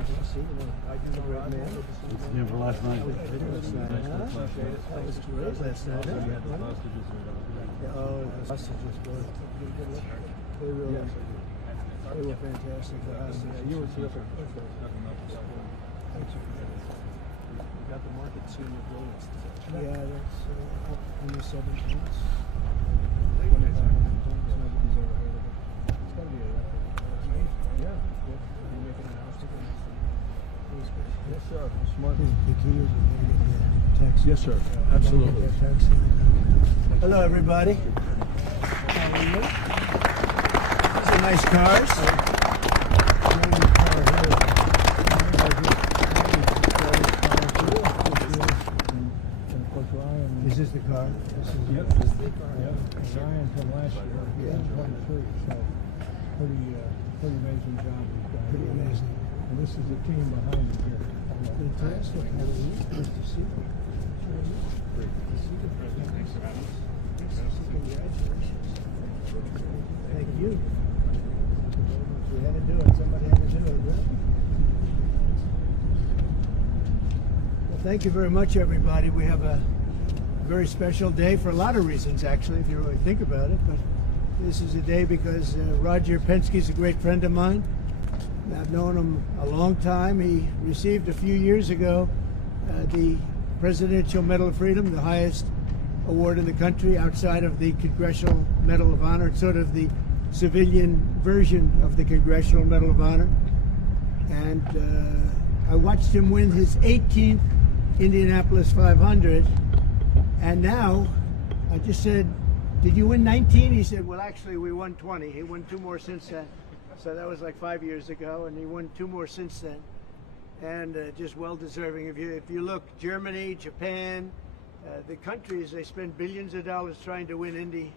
I do the great man. It's him for last night. That was great last night. Oh, the hostages were. They were fantastic. You were terrific. Thanks. You got the market senior brilliance. Yeah, that's up in the 17s. Nobody's ever heard of it. It's got to be a record. Yeah. You're making an house together. Yes, sir. Smart. The key is taxi. Yes, sir. Absolutely. Hello, everybody. How are you? These are nice cars. Is this the car? Yep, this is the car. Ryan from last year. Yeah. So pretty amazing job he's done. Pretty amazing. And this is the team behind him here. Fantastic. How are you? Nice to see you. Great. Thanks for having us. Congratulations. Thank you. We had to do it. Somebody had to do it, right? Well, thank you very much, everybody. We have a very special day for a lot of reasons, actually, if you really think about it. But this is a day because Roger Penske is a great friend of mine. I've known him a long time. He received a few years ago the Presidential Medal of Freedom, the highest award in the country outside of the Congressional Medal of Honor. It's sort of the civilian version of the Congressional Medal of Honor. And I watched him win his 18th Indianapolis 500. And now, I just said, did you win 19? He said, well, actually, we won 20. He won 2 more since then. So that was like 5 years ago, and he won 2 more since then. And just well-deserving. If you look, Germany, Japan, the countries, they spend billions of dollars trying to win Indy.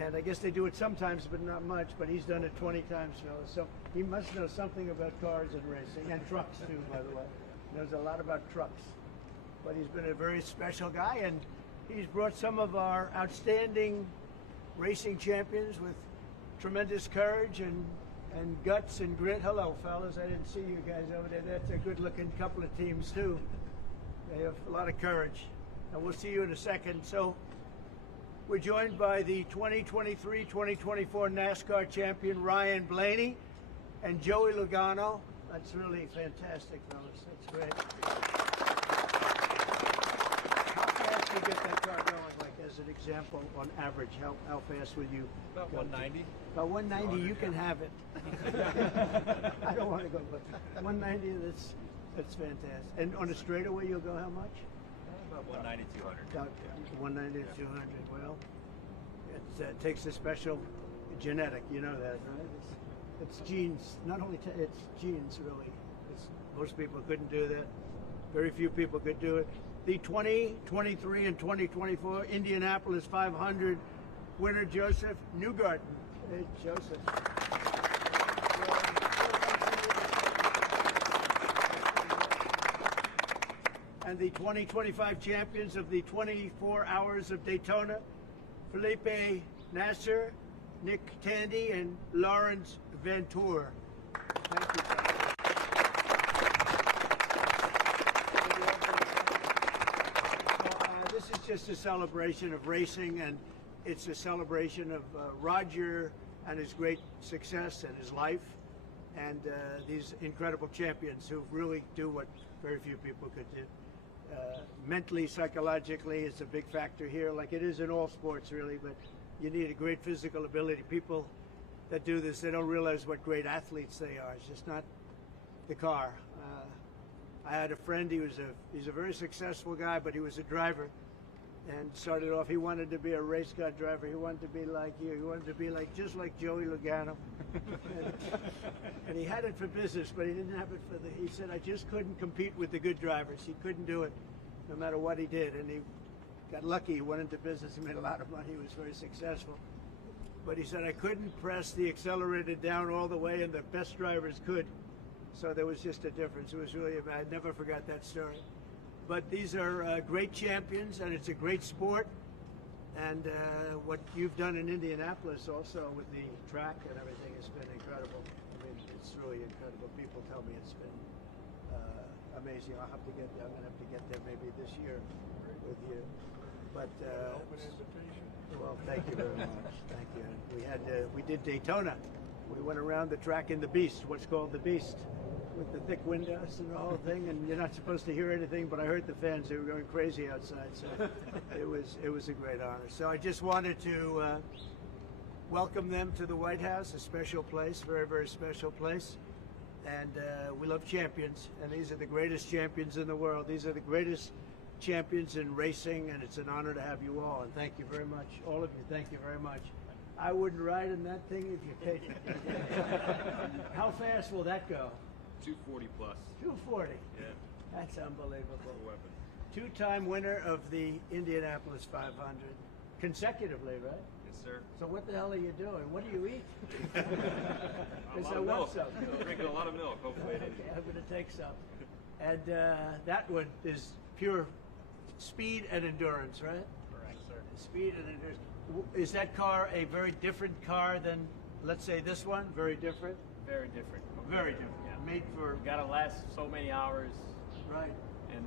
And I guess they do it sometimes, but not much. But he's done it 20 times, fellas. So he must know something about cars and racing, and trucks, too, by the way. He knows a lot about trucks. But he's been a very special guy, and he's brought some of our outstanding racing champions with tremendous courage and guts and grit. Hello, fellas. I didn't see you guys over there. That's a good-looking couple of teams, too. They have a lot of courage. And we'll see you in a second. So we're joined by the 2023-2024 NASCAR champion, Ryan Blaney, and Joey Logano. That's really fantastic, fellas. That's great. You get that car going, like as an example, on average, how fast will you About 190. About 190, you can have it. I don't want to go, but 190, that's fantastic. And on a straightaway, you'll go how much? About 190, 200. About 190 to 200. Well, it takes a special genetic, you know that, right? It's genes. Not only it's genes, really. Most people couldn't do that. Very few people could do it. The 2023 and 2024 Indianapolis 500 winner, Joseph Newgarden. Hey, Joseph. And the 2025 champions of the 24 Hours of Daytona, Felipe Nasser, Nick Tandy, and Lawrence Ventura. Thank you. This is just a celebration of racing, and it's a celebration of Roger and his great success and his life, and these incredible champions who really do what very few people could do. Mentally, psychologically, it's a big factor here, like it is in all sports, really, but you need a great physical ability. People that do this, they don't realize what great athletes they are. It's just not the car. I had a friend, he's a very successful guy, but he was a driver. And started off, he wanted to be a race car driver. He wanted to be like you. He wanted to be just like Joey Logano. and he had it for business, but he didn't have it for he said, I just couldn't compete with the good drivers. He couldn't do it, no matter what he did. And he got lucky. He went into business. He made a lot of money. He was very successful. But he said, I couldn't press the accelerator down all the way, and the best drivers could. So there was just a difference. It was really, I never forgot that story. But these are great champions, and it's a great sport. And what you've done in Indianapolis also with the track and everything has been incredible. I mean, it's really incredible. People tell me it's been amazing. I'm going to have to get there maybe this year with you. But Open invitation. well, thank you very much. Thank you. We did Daytona. We went around the track in the Beast, what's called the Beast, with the thick windows and the whole thing. And you're not supposed to hear anything, but I heard the fans. They were going crazy outside. So it was a great honor. So I just wanted to welcome them to the White House, a special place, very, very special place. And we love champions, and these are the greatest champions in the world. These are the greatest champions in racing, and it's an honor to have you all. And thank you very much, all of you. Thank you very much. I wouldn't ride in that thing if you paid me. How fast will that go? 240 plus. 240. Yeah. That's unbelievable. A weapon. Two-time winner of the Indianapolis 500, consecutively, right? Yes, sir. So what the hell are you doing? What do you eat? A Because lot I of want milk. some. Drinking a lot of milk. Hopefully it Okay, I'm going to take some. And that one is pure speed and endurance, right? Correct, sir. Speed and endurance. Is that car a very different car than, let's say, this one? Very different? Very different. Very different. Yeah. Made for, We gotta last so many hours, right. and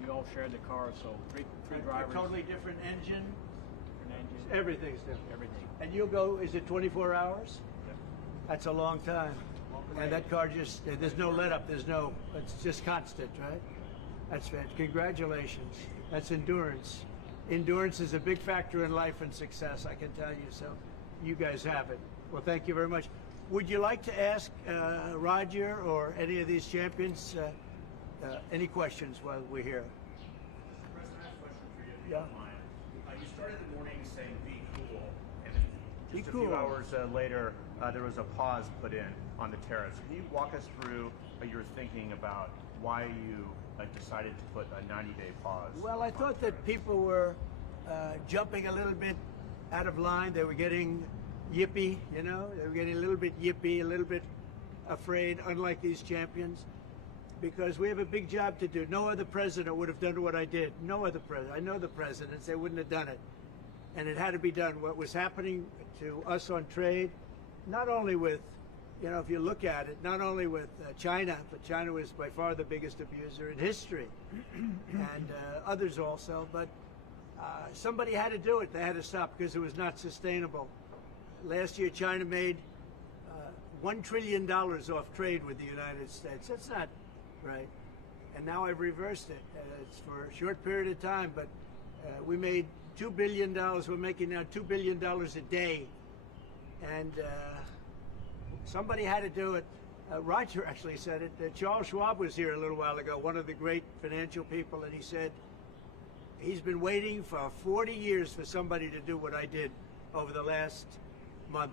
we all share the car, so three A drivers, totally different engine. different engine, Everything's different. everything. And you'll go, is it 24 hours? Yep. That's a long time. And that car just, there's no let up, it's just constant, right? That's fantastic. Congratulations. That's endurance. Endurance is a big factor in life and success, I can tell you. So you guys have it. Well, thank you very much. Would you like to ask Roger or any of these champions any questions while we're here? President, I have a question for you. If you Yeah. don't mind. You started the morning saying "be cool," and Be just a cool. few hours later, there was a pause put in on the tariffs. Can you walk us through your thinking about why you decided to put a 90-day pause? Well, I thought that people were jumping a little bit out of line. They were getting yippy, you know. They were getting a little bit yippy, a little bit afraid, unlike these champions, because we have a big job to do. No other president would have done what I did. No other president. I know the presidents. They wouldn't have done it. And it had to be done. What was happening to us on trade, not only with, you know, if you look at it, not only with China, but China was by far the biggest abuser in history, and others also, but somebody had to do it. They had to stop because it was not sustainable. Last year, China made $1 trillion off trade with the United States. That's not right. And now I've reversed it. It's for a short period of time, but we made $2 billion. We're making now $2 billion a day. And somebody had to do it. Roger actually said it. Charles Schwab was here a little while ago, one of the great financial people, and he said he's been waiting for 40 years for somebody to do what I did over the last month.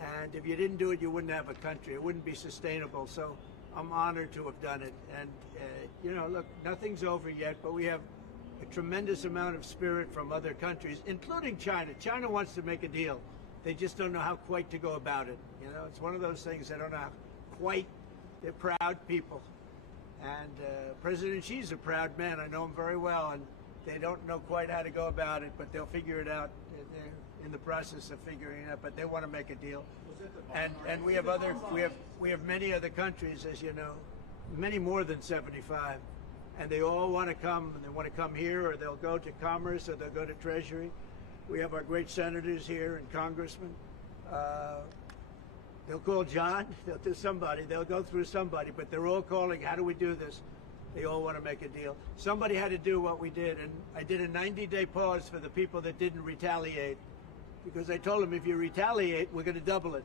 And if you didn't do it, you wouldn't have a country. It wouldn't be sustainable. So I'm honored to have done it. And, you know, look, nothing's over yet, but we have a tremendous amount of spirit from other countries, including China. China wants to make a deal. They just don't know how quite to go about it. You know, it's one of those things they don't know how quite. They're proud people. And President Xi's a proud man. I know him very well. And they don't know quite how to go about it, but they'll figure it out. They're in the process of figuring it out, but they want to make a deal. And we have many other countries, as you know, many more than 75, and they all want to come. And they want to come here, or they'll go to Commerce, or they'll go to Treasury. We have our great senators here and congressmen. They'll call John. They'll do somebody. They'll go through somebody, but they're all calling. How do we do this? They all want to make a deal. Somebody had to do what we did, and I did a 90-day pause for the people that didn't retaliate, because I told them if you retaliate, we're going to double it.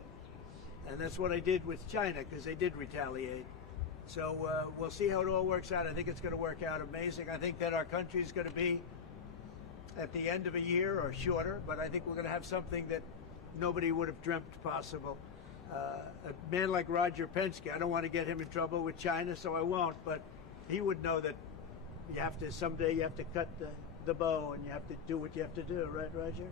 And that's what I did with China, because they did retaliate. So we'll see how it all works out. I think it's going to work out amazing. I think that our country is going to be at the end of a year or shorter, but I think we're going to have something that nobody would have dreamt possible. A man like Roger Penske, I don't want to get him in trouble with China, so I won't, but he would know that you have to, someday you have to cut the bow and you have to do what you have to do, right, Roger?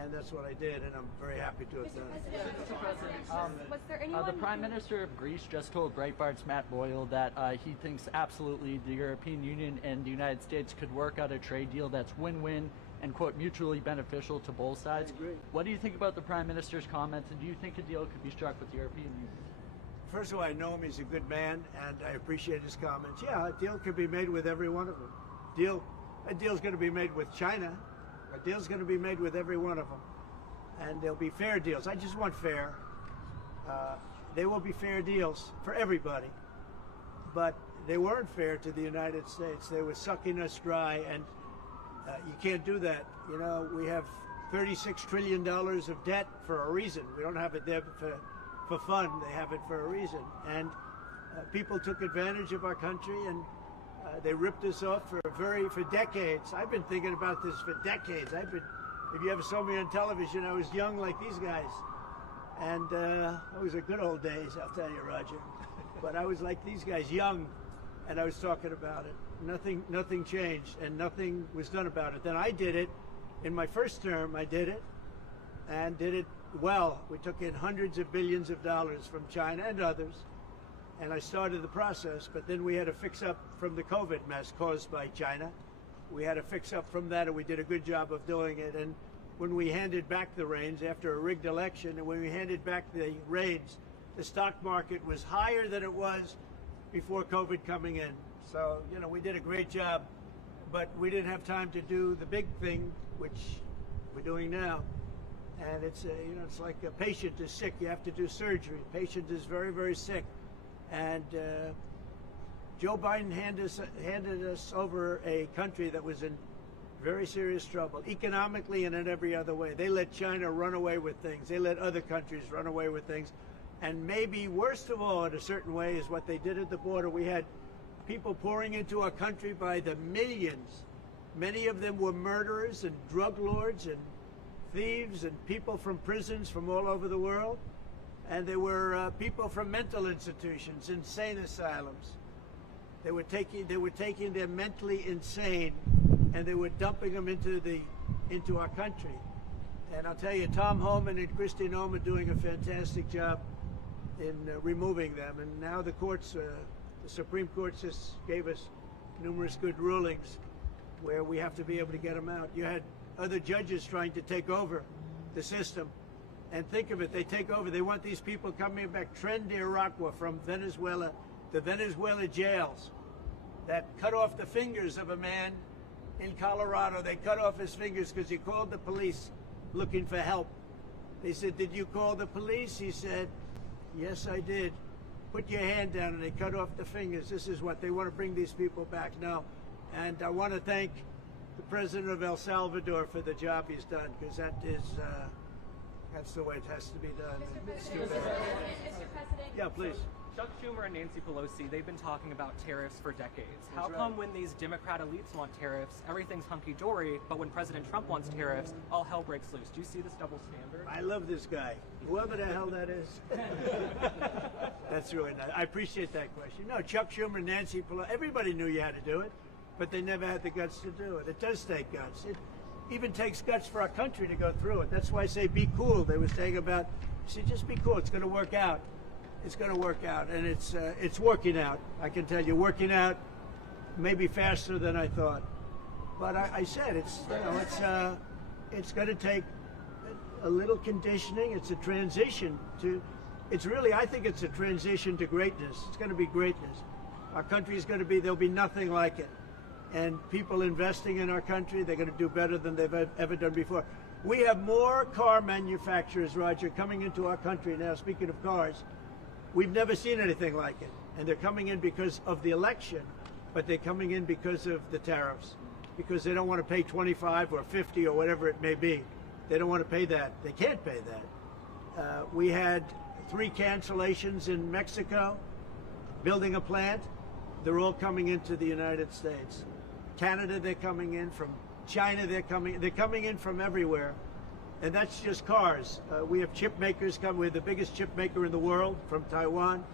And that's what I did, and I'm very happy to have done it. Was there anyone The Prime Minister of Greece just told Breitbart's Matt Boyle that he thinks absolutely the European Union and the United States could work out a trade deal that's win-win and, quote, mutually beneficial to both sides. I agree. What do you think about the Prime Minister's comments, and do you think a deal could be struck with the European Union? First of all, I know him. He's a good man, and I appreciate his comments. Yeah, a deal could be made with every one of them. A deal's going to be made with China. A deal's going to be made with every one of them. And there'll be fair deals. I just want fair. There will be fair deals for everybody. But they weren't fair to the United States. They were sucking us dry, and you can't do that. You know, we have $36 trillion of debt for a reason. We don't have it there for fun. They have it for a reason. And people took advantage of our country, and they ripped us off for decades. I've been thinking about this for decades. If you ever saw me on television, I was young like these guys. And those were good old days, I'll tell you, Roger. But I was like these guys, young, and I was talking about it. Nothing changed, and nothing was done about it. Then I did it. In my first term, I did it, and did it well. We took in hundreds of billions of dollars from China and others, and I started the process, but then we had to fix up from the COVID mess caused by China. We had to fix up from that, and we did a good job of doing it. And when we handed back the reins after a rigged election, and when we handed back the reins, the stock market was higher than it was before COVID coming in. So, you know, we did a great job, but we didn't have time to do the big thing, which we're doing now. And it's, you know, it's like a patient is sick, you have to do surgery. Patient is very, very sick. And Joe Biden handed us over a country that was in very serious trouble, economically and in every other way. They let China run away with things. They let other countries run away with things. And maybe worst of all, in a certain way, is what they did at the border. We had people pouring into our country by the millions. Many of them were murderers and drug lords and thieves and people from prisons from all over the world. And there were people from mental institutions, insane asylums. They were taking their mentally insane, and they were dumping them into our country. And I'll tell you, Tom Homan and Kristi Noem are doing a fantastic job in removing them. And now the courts, the Supreme Court just gave us numerous good rulings where we have to be able to get them out. You had other judges trying to take over the system. And think of it, they take over. They want these people coming back. Tren de Aragua from Venezuela, the Venezuela jails that cut off the fingers of a man in Colorado. They cut off his fingers because he called the police looking for help. They said, "Did you call the police?" He said, "Yes, I did." "Put your hand down," and they cut off the fingers. This is what they want to bring these people back now. And I want to thank the president of El Salvador for the job he's done, because that's the way it has to be done. Mr. President, Yeah, please. Chuck Schumer and Nancy Pelosi, they've been talking about tariffs for decades. How That's come right. when these Democrat elites want tariffs, everything's hunky-dory, but when President Trump wants tariffs, all hell breaks loose? Do you see this double standard? I love this guy, whoever the hell that is. That's really nice. I appreciate that question. No, Chuck Schumer, Nancy Pelosi, everybody knew you had to do it, but they never had the guts to do it. It does take guts. It even takes guts for our country to go through it. That's why I say be cool. They were saying about, just be cool. It's going to work out. It's going to work out, and it's working out. I can tell you, working out maybe faster than I thought. But I said it's going to take a little conditioning. It's a transition to. It's really, I think it's a transition to greatness. It's going to be greatness. Our country is going to be. There'll be nothing like it. And people investing in our country, they're going to do better than they've ever done before. We have more car manufacturers, Roger, coming into our country now. Speaking of cars. We've never seen anything like it. And they're coming in because of the election, but they're coming in because of the tariffs, because they don't want to pay 25 or 50 or whatever it may be. They don't want to pay that. They can't pay that. We had 3 cancellations in Mexico, building a plant. They're all coming into the United States. Canada, they're coming in. From China, they're coming in from everywhere. And that's just cars. We have chip makers coming. We're the biggest chip maker in the world from Taiwan,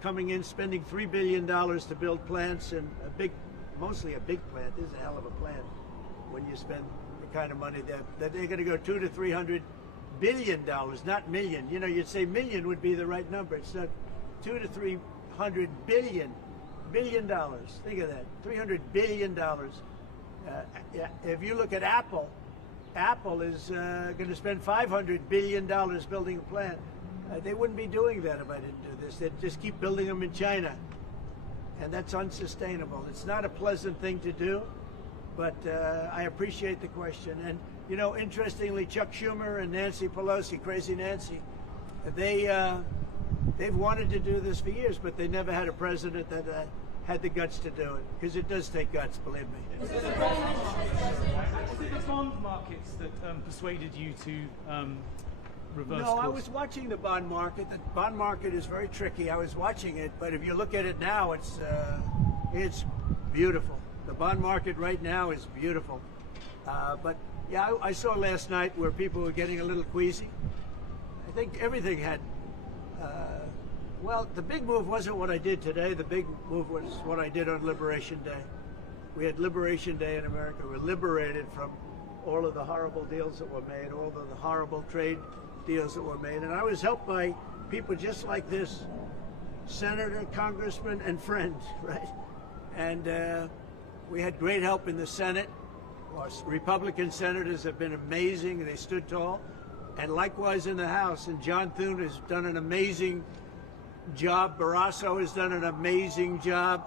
coming in, spending $3 billion to build plants, and mostly a big plant. This is a hell of a plant when you spend the kind of money that they're going to go $200 to $300 billion, not million. You know, you'd say million would be the right number. It's not $200 to $300 billion. Think of that, $300 billion. If you look at Apple, Apple is going to spend $500 billion building a plant. They wouldn't be doing that if I didn't do this. They'd just keep building them in China. And that's unsustainable. It's not a pleasant thing to do, but I appreciate the question. And, you know, interestingly, Chuck Schumer and Nancy Pelosi, Crazy Nancy, they've wanted to do this for years, but they never had a president that had the guts to do it, because it does take guts, believe me. Was it the bond markets that persuaded you to reverse No, course? I was watching the bond market. The bond market is very tricky. I was watching it, but if you look at it now, it's beautiful. The bond market right now is beautiful. But yeah, I saw last night where people were getting a little queasy. I think everything had. Well, the big move wasn't what I did today. The big move was what I did on Liberation Day. We had Liberation Day in America. We were liberated from all of the horrible deals that were made, all of the horrible trade deals that were made. And I was helped by people just like this, senator, congressman, and friends, right? And we had great help in the Senate. Our Republican senators have been amazing. They stood tall. And likewise in the House. And John Thune has done an amazing job. Barrasso has done an amazing job.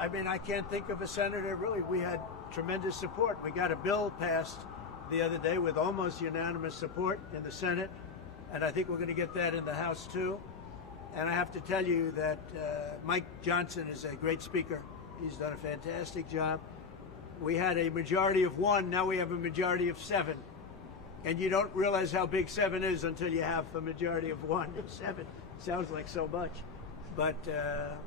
I mean, I can't think of a senator, really. We had tremendous support. We got a bill passed the other day with almost unanimous support in the Senate, and I think we're going to get that in the House too. And I have to tell you that Mike Johnson is a great speaker. He's done a fantastic job. We had a majority of 1, now we have a majority of 7. And you don't realize how big 7 is until you have a majority of 1. 7 sounds like so much, but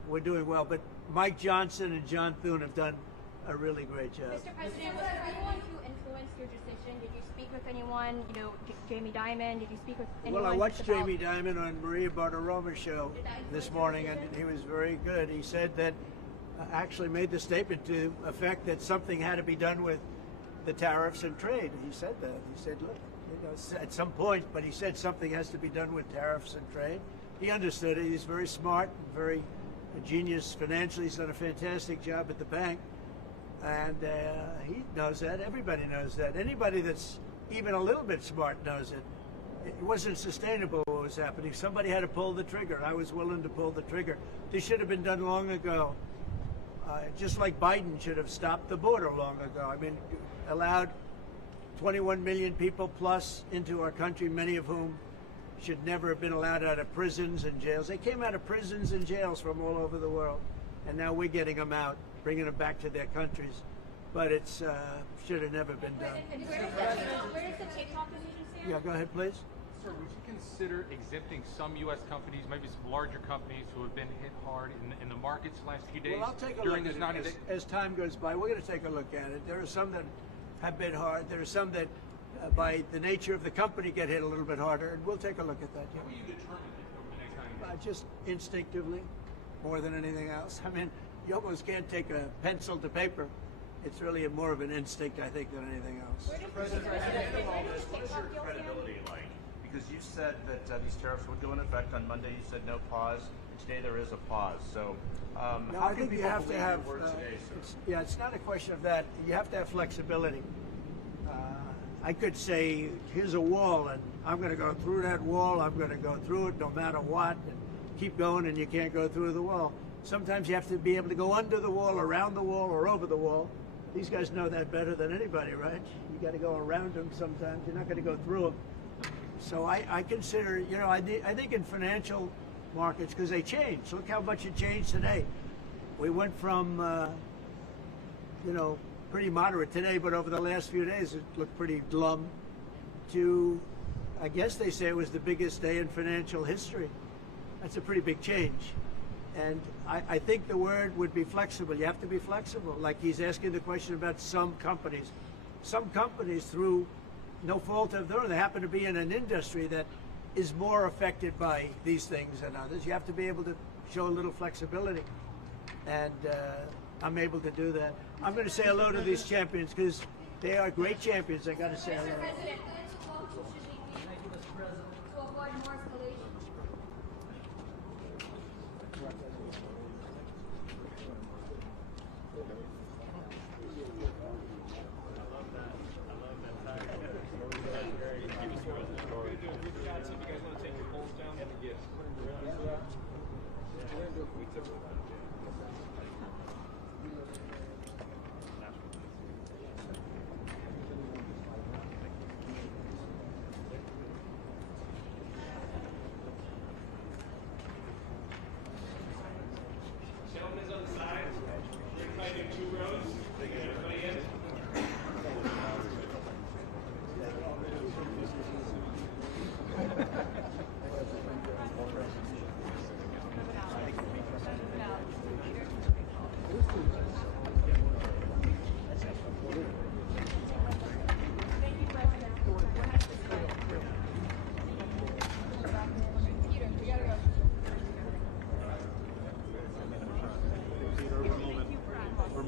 we're doing well. But Mike Johnson and John Thune have done a really great job. Mr. President, was there anyone who influenced your decision? Did you speak with anyone, you know, Jamie Dimon? Did you speak with anyone? Well, I watched about- Jamie Dimon on Maria Bartiromo's show this morning, and he was very good. He said that, actually made the statement to effect that something had to be done with the tariffs and trade. He said that. He said, look, you know, at some point, but he said something has to be done with tariffs and trade. He understood it. He's very smart, very a genius financially. He's done a fantastic job at the bank. And he knows that. Everybody knows that. Anybody that's even a little bit smart knows it. It wasn't sustainable what was happening. Somebody had to pull the trigger. I was willing to pull the trigger. This should have been done long ago. Just like Biden should have stopped the border long ago. I mean, allowed 21 million people plus into our country, many of whom should never have been allowed out of prisons and jails. They came out of prisons and jails from all over the world, and now we're getting them out, bringing them back to their countries. But it's should have never been done. Where does the TikTok decision stand? Yeah, go ahead, please. Sir, would you consider exempting some U.S. companies, maybe some larger companies who have been hit hard in the markets the last few days Well, I'll take a during look this at 90 it days? as time goes by. We're going to take a look at it. There are some that have been hard. There are some that, by the nature of the company, get hit a little bit harder, and we'll take a look at that. How will you determine it over the next 90 days? Just instinctively, more than anything else. I mean, you almost can't take a pencil to paper. It's really more of an instinct, I think, than anything else. President, at the end of all this, what is your credibility like? Because you said that these tariffs would go into effect on Monday. You said no pause. Today there is a pause. So No, how I can think you people have to believe have. your word today, sir? It's not a question of that. You have to have flexibility. I could say, here's a wall, and I'm going to go through that wall. I'm going to go through it no matter what, and keep going, and you can't go through the wall. Sometimes you have to be able to go under the wall, around the wall, or over the wall. These guys know that better than anybody, right? You got to go around them sometimes. You're not going to go through them. So I consider, you know, I think in financial markets, because they change. Look how much it changed today. We went from, you know, pretty moderate today, but over the last few days it looked pretty glum, to, I guess they say it was the biggest day in financial history. That's a pretty big change. And I think the word would be flexible. You have to be flexible. Like he's asking the question about some companies. Some companies, through no fault of their own, they happen to be in an industry that is more affected by these things than others. You have to be able to show a little flexibility. And I'm able to do that. I'm going to say hello to these champions because they are great champions. I got to say hello. Mr. President, what should we do to avoid more escalation? We're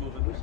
moving.